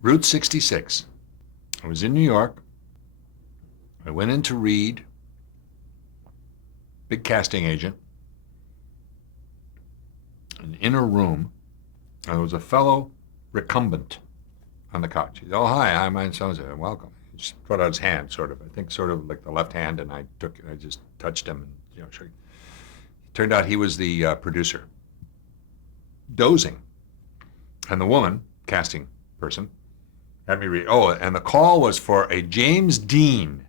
Route 66. I was in New York. I went in to read, big casting agent, an inner room, and there was a fellow recumbent on the couch. He said, "Oh, hi, I'm so-and-so. Welcome." He just put out his hand, sort of. I think sort of like the left hand, and I just touched him, and sure. Turned out he was the producer, dozing, and the woman, casting person, had me read. Oh, and the call was for a James Dean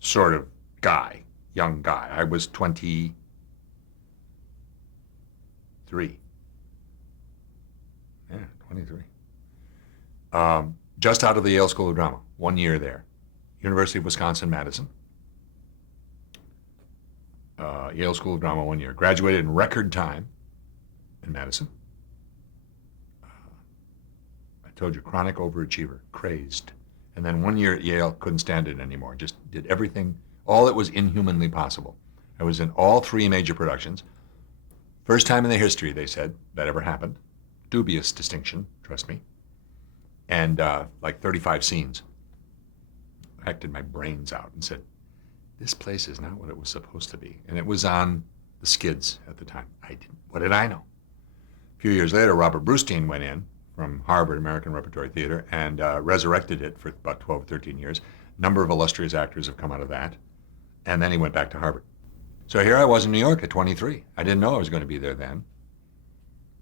sort of guy, young guy. I was 23. Yeah, 23. Just out of the Yale School of Drama, 1 year there. University of Wisconsin-Madison. Yale School of Drama, 1 year. Graduated in record time in Madison. I told you, chronic overachiever, crazed. And then 1 year at Yale, couldn't stand it anymore. Just did everything, all that was inhumanly possible. I was in all 3 major productions. First time in the history, they said, that ever happened. Dubious distinction, trust me. And like 35 scenes. I acted my brains out and said, this place is not what it was supposed to be. And it was on the skids at the time. What did I know? A few years later, Robert Brustein went in from Harvard American Repertory Theater and resurrected it for about 12 or 13 years. A number of illustrious actors have come out of that. And then he went back to Harvard. So here I was in New York at 23. I didn't know I was going to be there then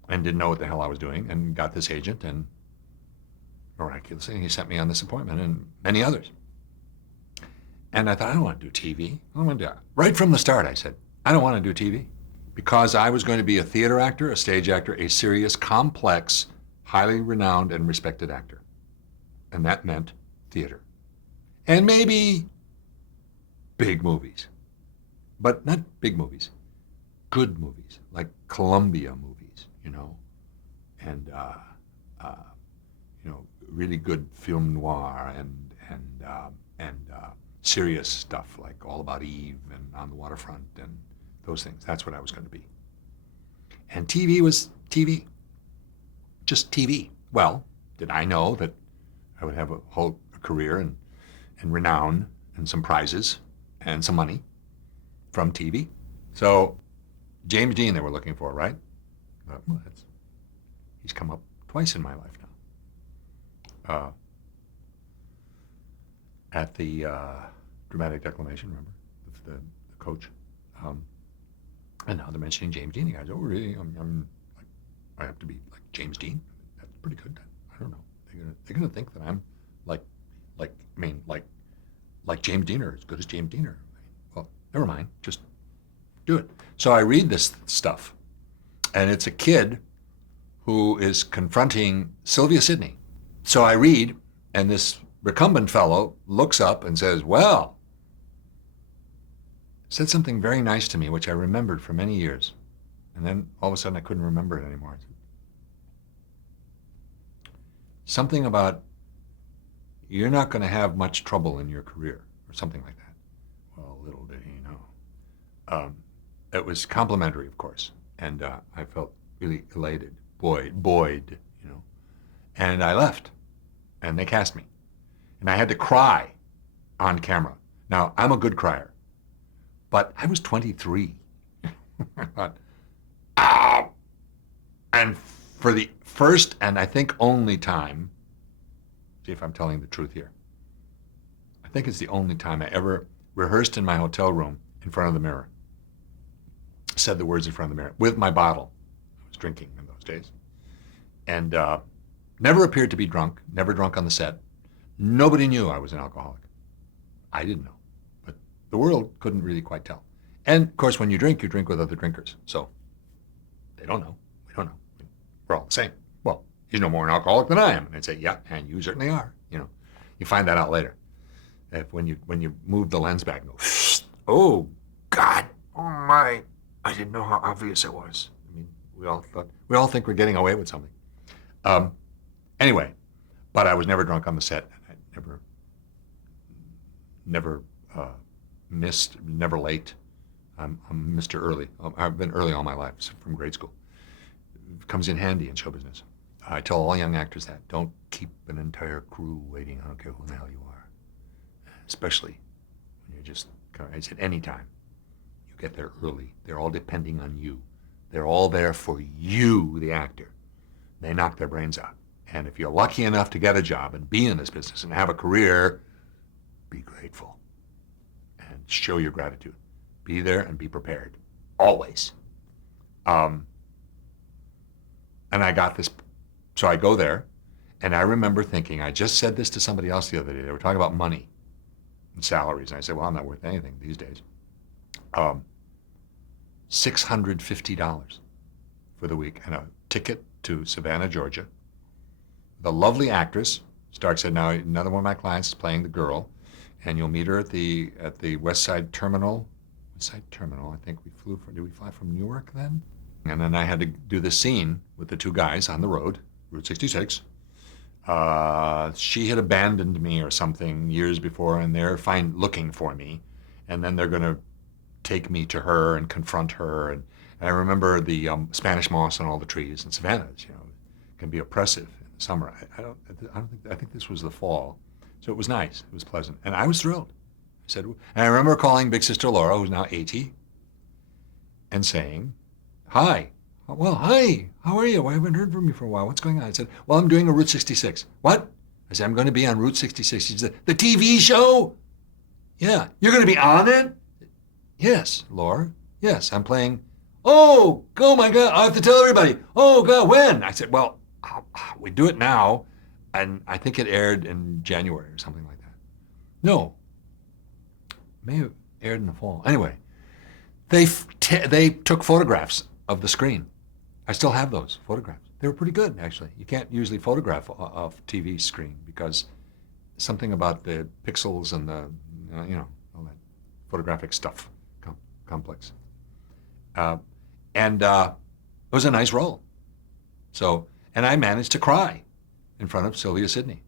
and didn't know what the hell I was doing, and got this agent, and miraculously he sent me on this appointment and many others. And I thought, I don't want to do TV. I don't want to do it. Right from the start, I said, I don't want to do TV, because I was going to be a theater actor, a stage actor, a serious, complex, highly renowned and respected actor. And that meant theater. And maybe big movies. But not big movies. Good movies, like Columbia movies, and really good film noir and serious stuff like All About Eve and On the Waterfront and those things. That's what I was going to be. And TV was TV. Just TV. Well, did I know that I would have a whole career and renown and some prizes and some money from TV? So James Dean they were looking for, right? Well, he's come up twice in my life now. At the dramatic declamation, remember, the coach. And now they're mentioning James Dean. The guys, oh, really? I have to be like James Dean? That's pretty good. I don't know. They're gonna think that I'm like James Dean, or as good as James Dean. Well, never mind. Just do it. So I read this stuff, and it's a kid who is confronting Sylvia Sidney. So I read, and this recumbent fellow looks up and says, well, said something very nice to me, which I remembered for many years. And then all of a sudden I couldn't remember it anymore. Something about, you're not going to have much trouble in your career, or something like that. Well, little did he know. It was complimentary, of course, and I felt really elated, buoyed, and I left, and they cast me. And I had to cry on camera. Now, I'm a good crier, but I was 23. I thought, ow! And for the first and I think only time, see if I'm telling the truth here, I think it's the only time I ever rehearsed in my hotel room in front of the mirror, said the words in front of the mirror with my bottle. I was drinking in those days. And never appeared to be drunk, never drunk on the set. Nobody knew I was an alcoholic. I didn't know, but the world couldn't really quite tell. And of course, when you drink with other drinkers. So they don't know. We don't know. We're all the same. Well, he's no more an alcoholic than I am. And they'd say, yeah, and you certainly are. You find that out later. When you move the lens back and go, oh God, oh my, I didn't know how obvious it was. I mean, we all think we're getting away with something. Anyway, but I was never drunk on the set. I never missed, never late. I'm Mr. Early. I've been early all my life, from grade school. It comes in handy in show business. I tell all young actors that. Don't keep an entire crew waiting. I don't care who the hell you are. Especially when you're just, I said, anytime you get there early, they're all depending on you. They're all there for you, the actor. They knock their brains out. And if you're lucky enough to get a job and be in this business and have a career, be grateful and show your gratitude. Be there and be prepared, always. And I got this, so I go there, and I remember thinking, I just said this to somebody else the other day. They were talking about money and salaries, and I said, well, I'm not worth anything these days. $650 for the week, and a ticket to Savannah, Georgia. The lovely actress, Stark said, now another one of my clients is playing the girl, and you'll meet her at the West Side Terminal. West Side Terminal, I think did we fly from Newark then? And then I had to do this scene with the two guys on the road, Route 66. She had abandoned me or something years before, and they're looking for me. And then they're going to take me to her and confront her. And I remember the Spanish moss on all the trees in Savannah, can be oppressive in the summer. I think this was the fall. So it was nice. It was pleasant. And I was thrilled. And I remember calling Big Sister Laura, who's now 80, and saying, hi. Well, hi. How are you? I haven't heard from you for a while. What's going on? I said, well, I'm doing a Route 66. What? I said, I'm going to be on Route 66. She said, the TV show? Yeah. You're going to be on it? Yes, Laura. Yes, I'm playing. Oh my God. I have to tell everybody. Oh, God, when? I said, well, we do it now. And I think it aired in January or something like that. No. May have aired in the fall. Anyway, they took photographs of the screen. I still have those photographs. They were pretty good, actually. You can't usually photograph off TV screen because something about the pixels and the, all that photographic stuff, complex. And it was a nice role. So, and I managed to cry in front of Sylvia Sidney.